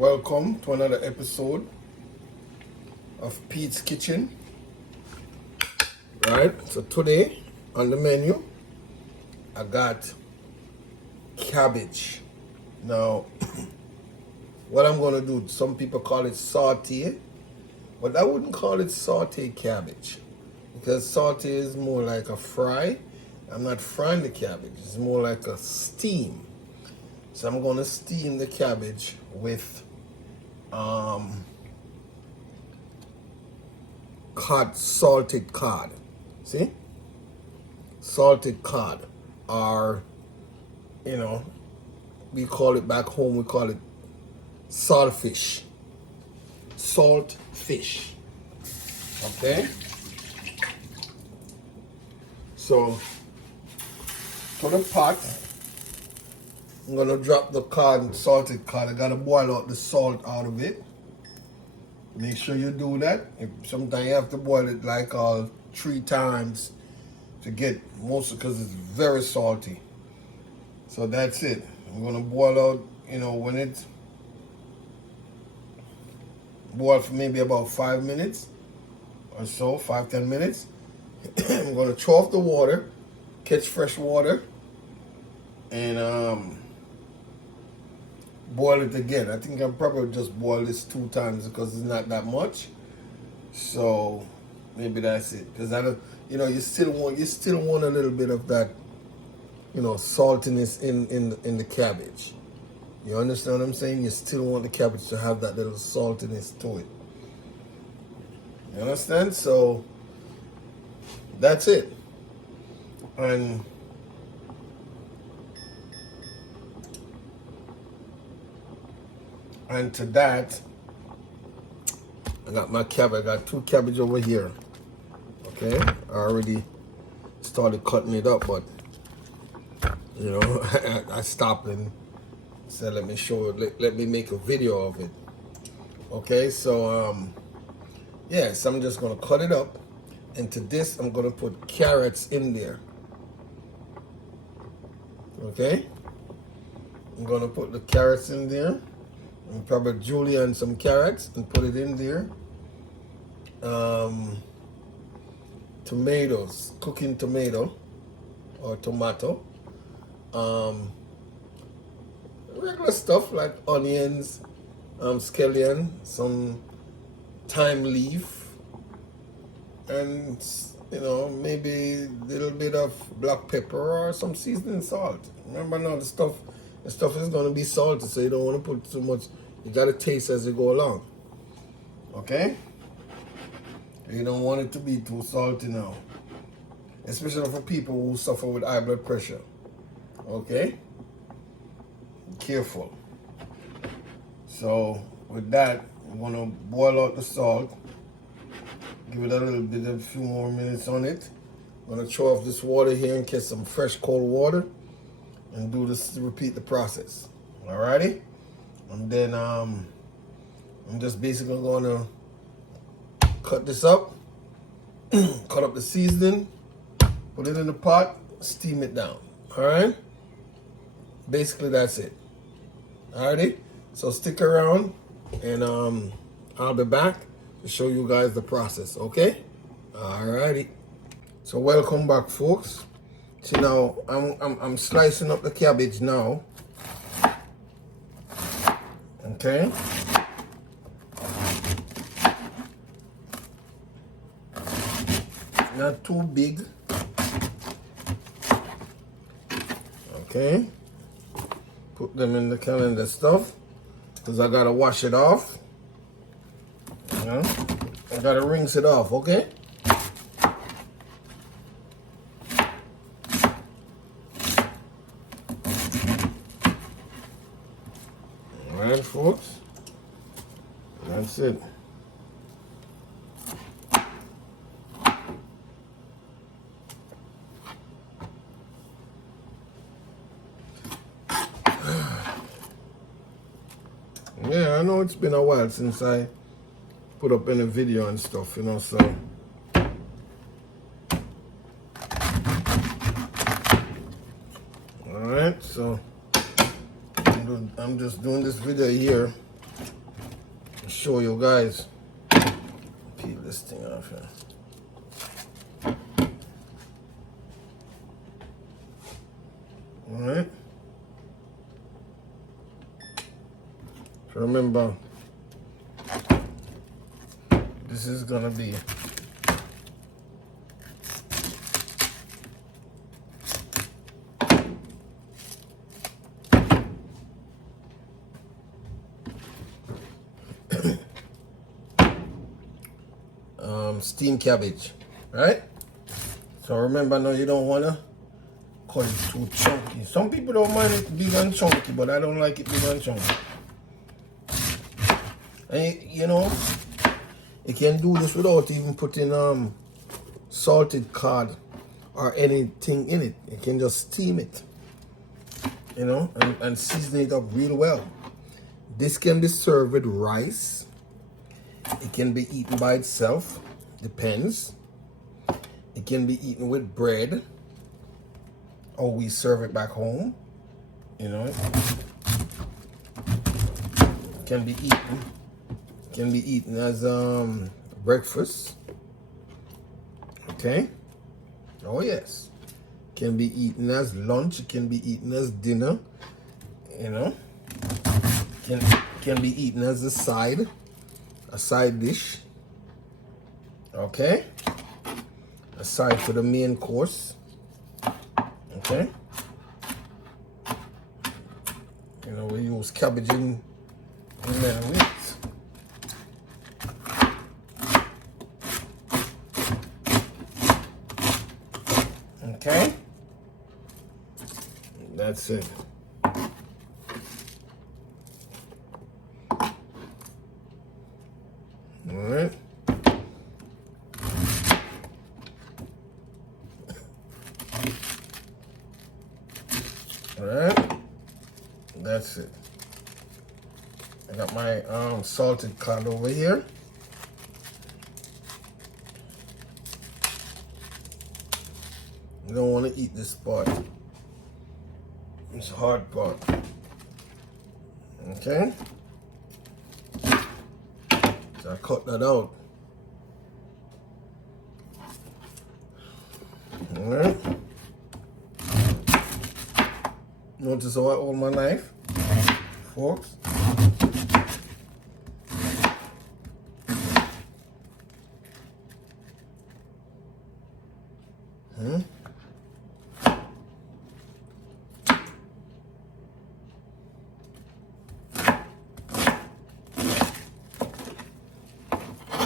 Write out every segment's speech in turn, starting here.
Welcome to another episode of Pete's Kitchen. Right, so today on the menu I got cabbage. Now what I'm gonna do, some people call it sauté, but I wouldn't call it sauté cabbage because sauté is more like a fry. I'm not frying the cabbage, it's more like a steam. So I'm gonna steam the cabbage with cod, salted cod. See? Salted cod, or we call it back home, we call it saltfish. Salt fish. Okay? So to the pot, I'm gonna drop the cod, salted cod. I gotta boil out the salt out of it. Make sure you do that. Sometimes you have to boil it like 3 times to get most, because it's very salty. So that's it. I'm gonna boil out, when it boil for maybe about 5 minutes or so, 5-10 minutes. I'm gonna throw off the water, catch fresh water, and boil it again. I think I'll probably just boil this 2 times because it's not that much. So maybe that's it. Because I don't, you still want a little bit of that, saltiness in the cabbage. You understand what I'm saying? You still want the cabbage to have that little saltiness to it. You understand? So that's it. And to that, I got my cabbage. I got 2 cabbage over here. Okay, I already started cutting it up, but I stopped and said, let me show it. Let me make a video of it. Okay, so yes, I'm just gonna cut it up, and to this I'm gonna put carrots in there. Okay, I'm gonna put the carrots in there. And probably julienne some carrots and put it in there. Tomatoes, cooking tomato or tomato. Regular stuff like onions, scallion, some thyme leaf, and maybe a little bit of black pepper or some seasoning salt. Remember now, the stuff is going to be salty, so you don't want to put too much. You got to taste as you go along. Okay? You don't want it to be too salty now. Especially for people who suffer with high blood pressure. Okay? Careful. So, with that, I'm going to boil out the salt. Give it a few more minutes on it. I'm going to throw off this water here and get some fresh cold water. And do this, repeat the process. Alrighty? And then I'm just basically gonna cut this up, cut up the seasoning, put it in the pot, steam it down. Alright? Basically that's it. Alrighty? So stick around and I'll be back to show you guys the process, okay? Alrighty. So welcome back, folks. See, now I'm slicing up the cabbage now. Okay. Not too big. Okay. Put them in the calendar stuff because I gotta wash it off. I gotta rinse it off, okay? Alright, folks, that's it. Yeah, I know it's been a while since I put up any video and stuff, so alright, so I'm just doing this video here show you guys. Peel this thing off here. Alright. So remember, this is gonna be steamed cabbage, right? So remember now, you don't wanna cut it too chunky. Some people don't mind it big and chunky, but I don't like it big and chunky. And you know, you can do this without even putting salted cod or anything in it. You can just steam it, you know, and season it up real well. This can be served with rice. It can be eaten by itself, depends. It can be eaten with bread, or we serve it back home, you know. It can be eaten as breakfast. Okay. Oh yes. Can be eaten as lunch. It can be eaten as dinner. You know. Can be eaten as a side dish. Okay. Aside for the main course. Okay. You know, we use cabbage in many ways. Okay. That's it. All right. All right. That's it. I got my salted cod over here. You don't want to eat this part. It's a hard part. Okay. So I cut that out. Alright. Notice how I hold my knife, forks.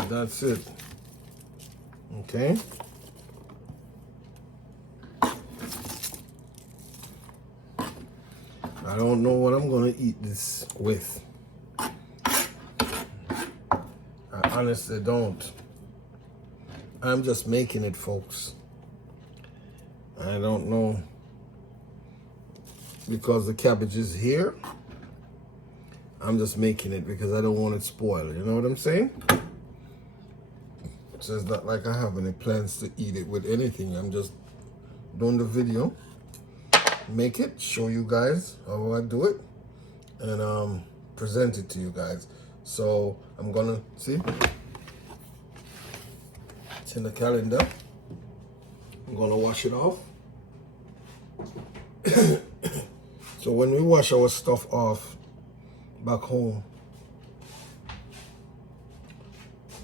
That's it. Okay. I don't know what I'm gonna eat this with. I honestly don't. I'm just making it, folks. I don't know, because the cabbage is here. I'm just making it because I don't want it spoiled. You know what I'm saying? So it's not like I have any plans to eat it with anything. I'm just doing the video, make it, show you guys how I do it, and present it to you guys. So I'm gonna see. It's in the calendar. I'm gonna wash it off. So when we wash our stuff off back home,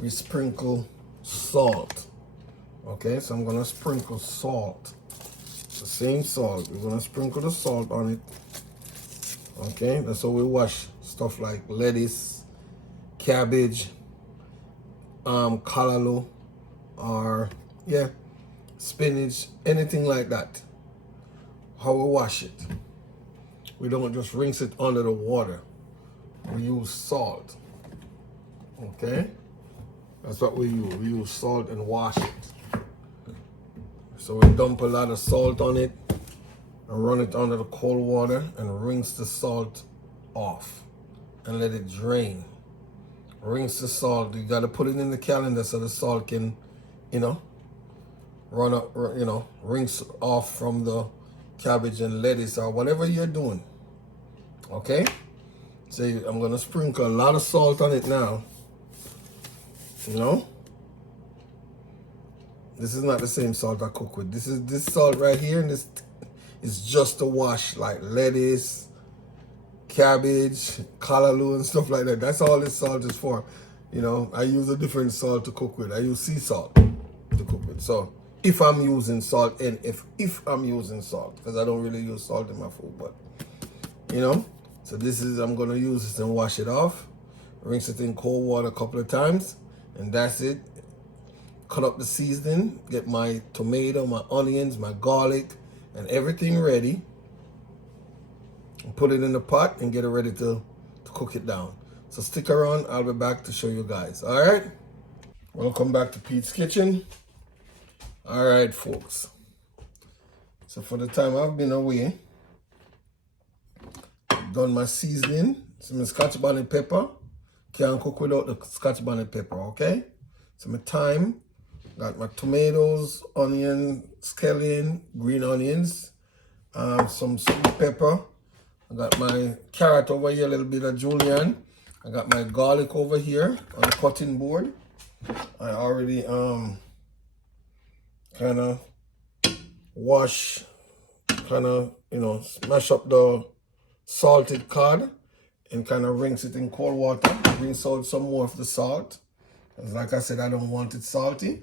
we sprinkle salt. Okay, so I'm gonna sprinkle salt, the same salt. We're gonna sprinkle the salt on it. Okay, that's how we wash stuff like lettuce, cabbage, callaloo, or yeah, spinach, anything like that. How we wash it. We don't just rinse it under the water. We use salt. Okay? That's what we use. We use salt and wash it. So we dump a lot of salt on it and run it under the cold water and rinse the salt off and let it drain. Rinse the salt. You got to put it in the calendar so the salt can, you know, run up, you know, rinse off from the cabbage and lettuce or whatever you're doing. Okay? So I'm going to sprinkle a lot of salt on it now. You know? This is not the same salt I cook with. This salt right here, and this is just to wash like lettuce, cabbage, callaloo, and stuff like that. That's all this salt is for. You know, I use a different salt to cook with. I use sea salt to cook with. So if I'm using salt, and if I'm using salt, because I don't really use salt in my food, but you know, so this is, I'm gonna use this and wash it off, rinse it in cold water a couple of times, and that's it. Cut up the seasoning, get my tomato, my onions, my garlic, and everything ready. And put it in the pot and get it ready to cook it down. So stick around, I'll be back to show you guys. All right? Welcome back to Pete's Kitchen. All right, folks. So for the time I've been away, I've done my seasoning, some Scotch bonnet pepper. Can't cook without the Scotch bonnet pepper, okay? Some thyme, got my tomatoes, onion, scallion, green onions, some sweet pepper. I got my carrot over here, a little bit of julienne. I got my garlic over here on the cutting board. I already kind of wash, kind of, you know, smash up the salted cod and kind of rinse it in cold water. Rinse out some more of the salt. Because like I said, I don't want it salty.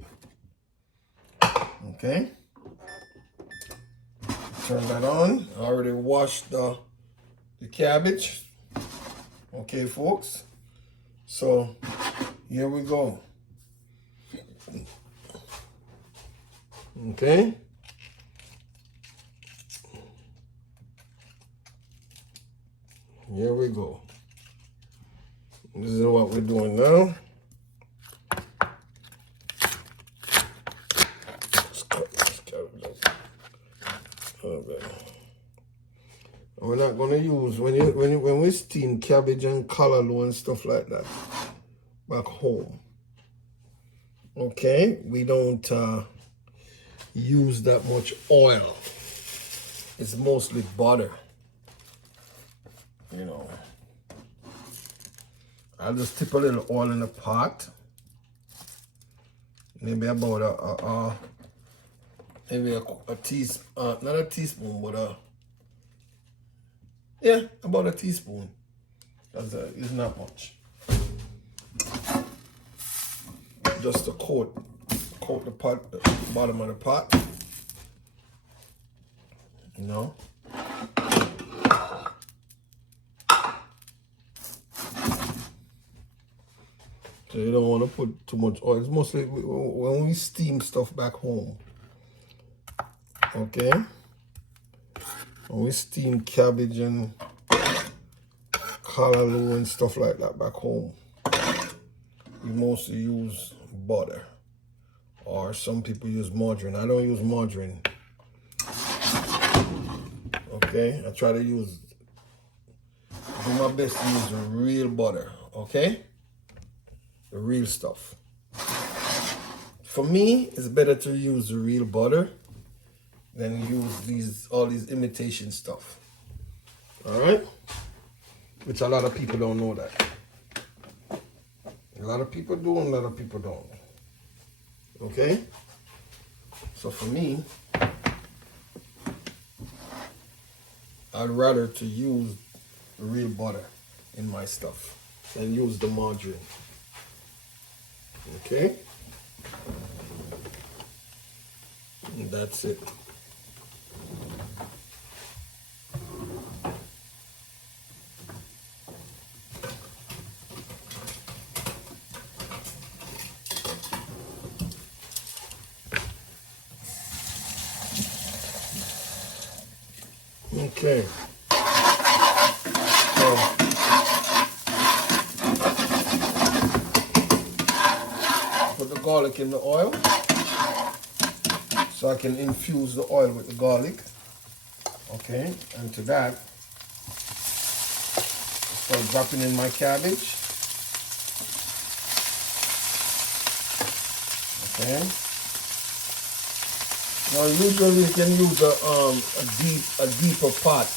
Okay. Turn that on. I already washed the cabbage. Okay, folks. So here we go. Okay. Here we go. This is what we're doing now. Okay. We're not going to use, when we steam cabbage and callaloo and stuff like that back home, okay, we don't use that much oil. It's mostly butter, you know. I'll just tip a little oil in the pot, maybe about maybe a teaspoon, not a teaspoon, but yeah, about a teaspoon. Because it's not much. Just to coat the pot, the bottom of the pot. You know. So you don't want to put too much oil. It's mostly when we steam stuff back home. Okay. When we steam cabbage and callaloo and stuff like that back home, we mostly use butter. Or some people use margarine. I don't use margarine. Okay? I try to do my best to use the real butter. Okay? The real stuff. For me, it's better to use the real butter than use all these imitation stuff. All right? Which a lot of people don't know that. A lot of people do and a lot of people don't. Okay? So for me, I'd rather to use the real butter in my stuff than use the margarine. Okay? And that's it. Okay. So, put the garlic in the oil so I can infuse the oil with the garlic. Okay, and to that, start dropping in my cabbage. Okay. Now usually you can use a deeper pot.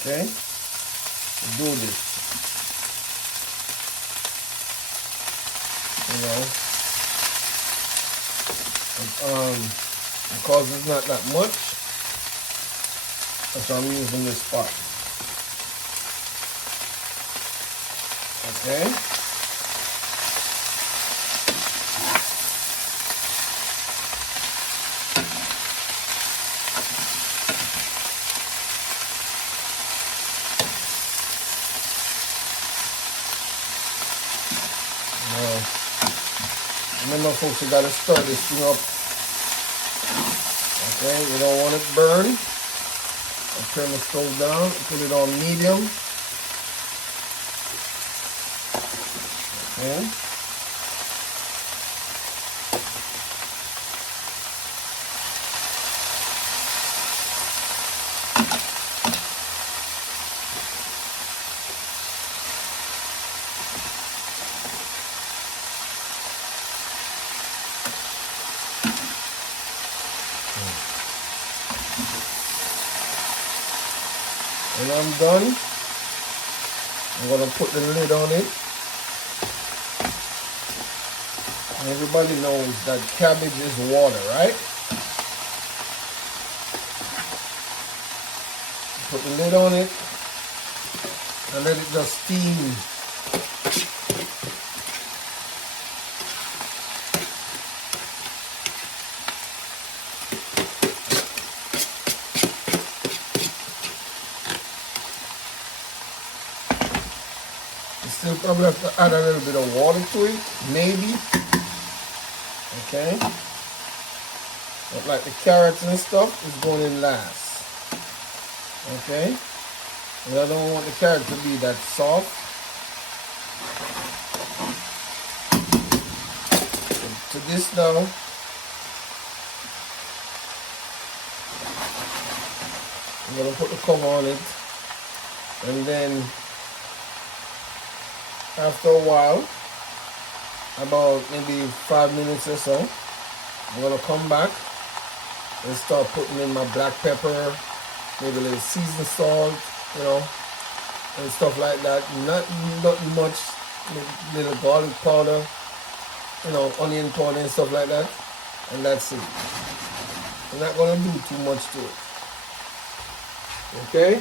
Okay, to do this. you know. Because it's not that much, that's why I'm using this pot. Okay. Now, remember folks, you gotta stir this thing up. Okay, you don't want it burned. I'll turn the stove down, put it on medium. Okay. When I'm done, I'm going to put the lid on it. And everybody knows that cabbage is water, right? Put the lid on it and let it just steam. Still probably have to add a little bit of water to it, maybe. Okay. But like the carrots and stuff is going in last. Okay. And I don't want the carrot to be that soft. So to this now, I'm going to put the cover on it, and then after a while, about maybe 5 minutes or so, I'm gonna come back and start putting in my black pepper, maybe a little seasoned salt, you know, and stuff like that. Not much, little garlic powder, you know, onion powder and stuff like that, and that's it. I'm not gonna do too much to it. Okay?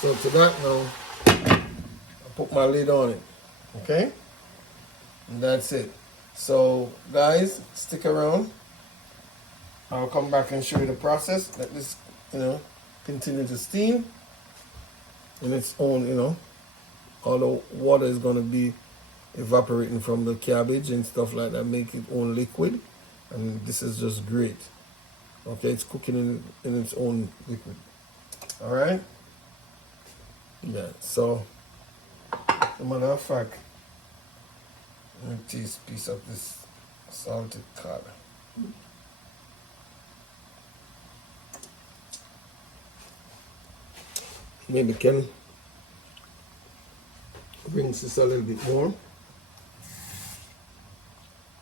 So to that now, put my lid on it, okay? And that's it. So guys, stick around. I'll come back and show you the process. Let this, you know, continue to steam in its own, you know, all the water is gonna be evaporating from the cabbage and stuff like that, make it own liquid. And this is just great. Okay, it's cooking in its own liquid. All right? Yeah, so as a matter of fact, let me taste a piece of this salted cod. Maybe can rinse this a little bit more.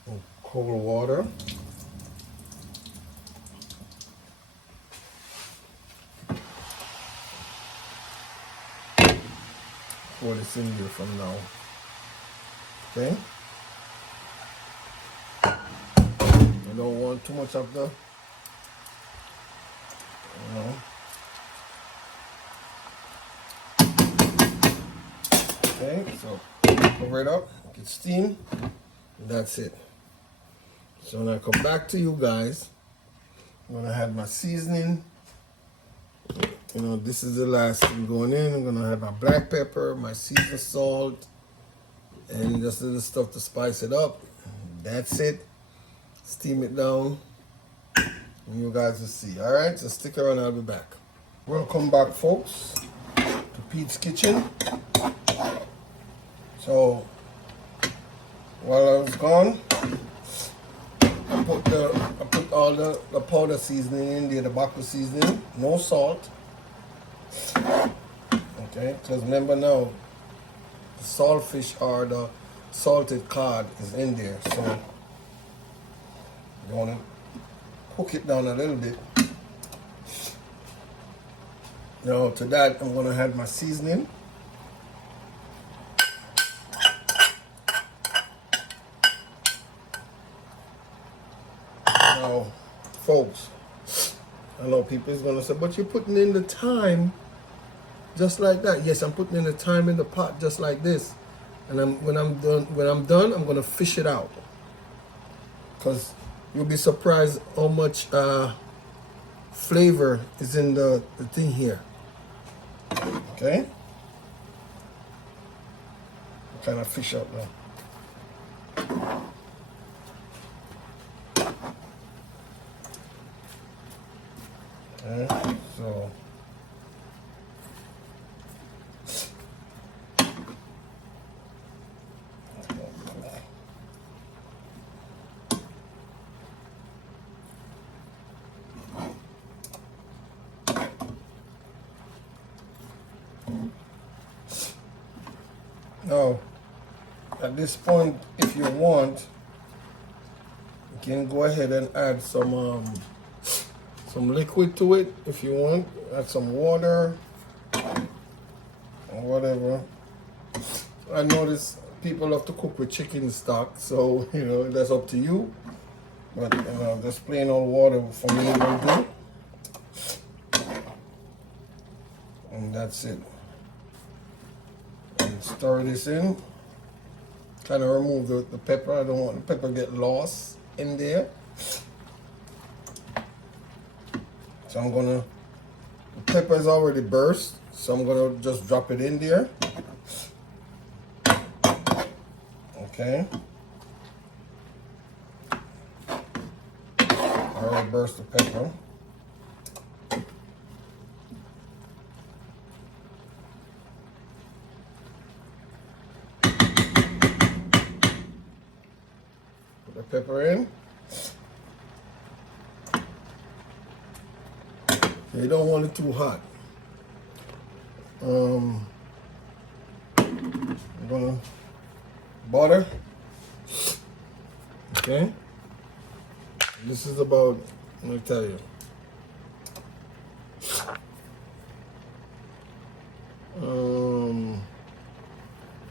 And cold water. Pour this in here from now. Okay? I don't want too much of the, you know. Okay, so cover it up, get steam, and that's it. So when I come back to you guys, I'm gonna have my seasoning. You know, this is the last thing going in. I'm gonna have my black pepper, my seasoned salt, and just a little stuff to spice it up. That's it. Steam it down, and you guys will see. All right, so stick around, I'll be back. Welcome back, folks, to Pete's Kitchen. So while I was gone, I put all the powder seasoning in there, the bacco seasoning, no salt. Okay, because remember now, the saltfish or the salted cod is in there, so you want to cook it down a little bit. Now to that, I'm going to add my seasoning. Now, folks, I know people is gonna say, but you're putting in the thyme just like that. Yes, I'm putting in the thyme in the pot just like this. And when I'm done, I'm gonna fish it out. Because you'll be surprised how much flavor is in the thing here. Okay? Kind of fish out now. Okay, so now, at this point, if you want, you can go ahead and add some liquid to it if you want. Add some water or whatever. I notice people love to cook with chicken stock, so you know that's up to you. But just plain old water for me will do. And that's it. And stir this in. Kind of remove the pepper. I don't want the pepper to get lost in there. So I'm gonna, the pepper is already burst, so I'm gonna just drop it in there. Okay. Already burst the pepper. Put the pepper in. You don't want it too hot. I'm gonna butter. Okay. This is about, let me tell you.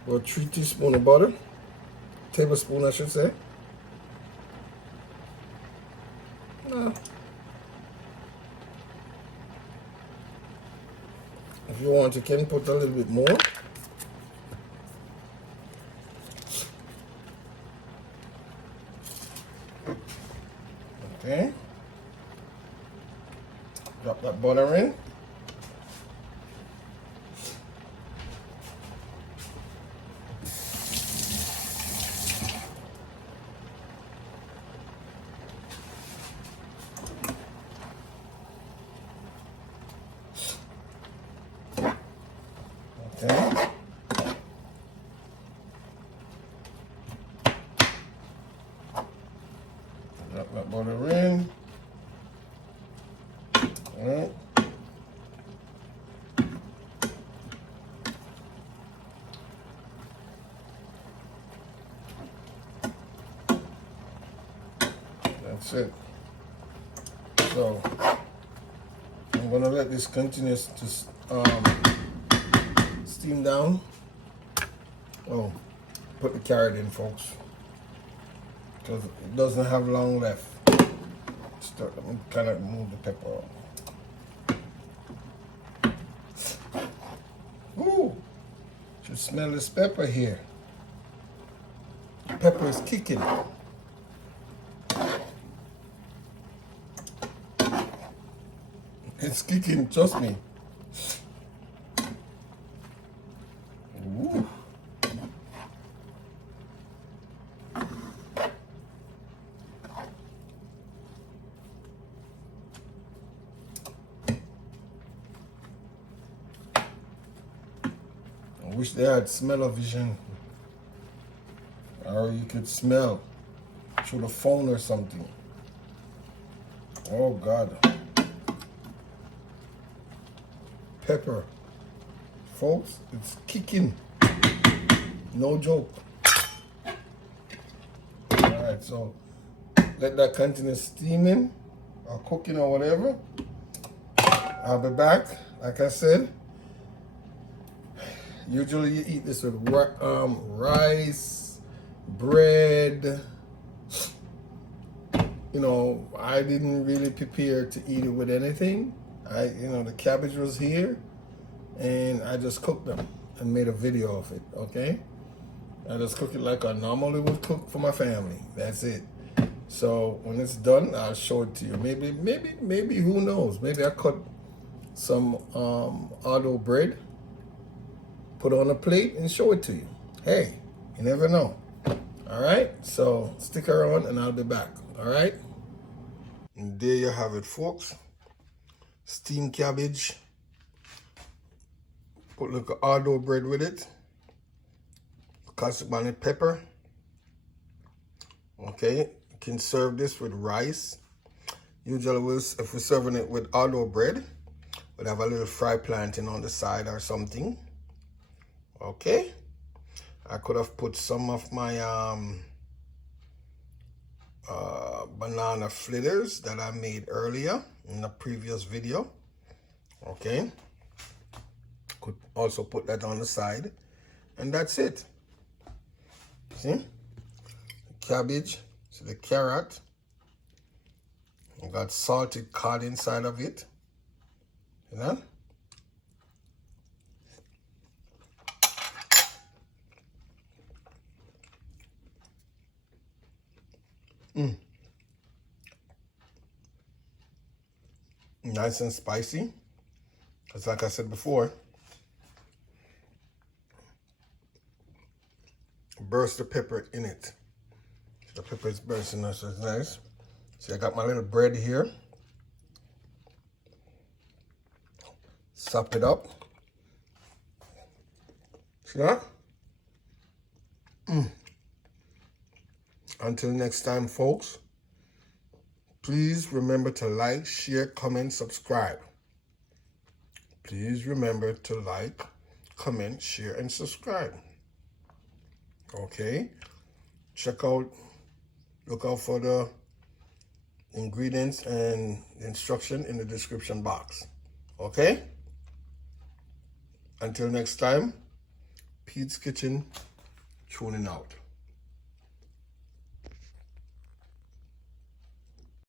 About 3 teaspoons of butter. Tablespoon, I should say. No. If you want, you can put a little bit more. Okay. Drop that butter in. Okay. Drop that butter in. All right. That's it. So I'm gonna let this continue to steam down. Oh, put the carrot in, folks, because it doesn't have long left. Let me kind of move the pepper off. Ooh, should smell this pepper here. Pepper is kicking. It's kicking, trust me. Ooh. I wish they had smell-o-vision, or you could smell through the phone or something. Oh God. Pepper, folks, it's kicking. No joke. All right, so let that continue steaming or cooking or whatever. I'll be back. Like I said, usually you eat this with rice, bread, you know, I didn't really prepare to eat it with anything. The cabbage was here, and I just cooked them and made a video of it, okay? I just cook it like I normally would cook for my family. That's it. So when it's done, I'll show it to you. Maybe, who knows? Maybe I cut some Ardo bread, put on a plate, and show it to you. Hey, you never know. All right, so stick around and I'll be back. All right. And there you have it, folks. Steamed cabbage. Put a little Ardo bread with it. Classic bonnet pepper. Okay, you can serve this with rice. Usually, if we're serving it with Ardo bread, we'd have a little fried plantain on the side or something. Okay, I could have put some of my banana fritters that I made earlier in the previous video. Okay, could also put that on the side, and that's it. See, cabbage, so the carrot, we got salted cod inside of it. You know? Nice and spicy. Because like I said before, burst the pepper in it. The pepper is bursting, so it's nice. See, I got my little bread here. Sop it up. See that? Until next time, folks, please remember to like, share, comment, subscribe. Please remember to like, comment, share, and subscribe. Okay? Look out for the ingredients and instruction in the description box. Okay? Until next time, Pete's Kitchen, tuning out.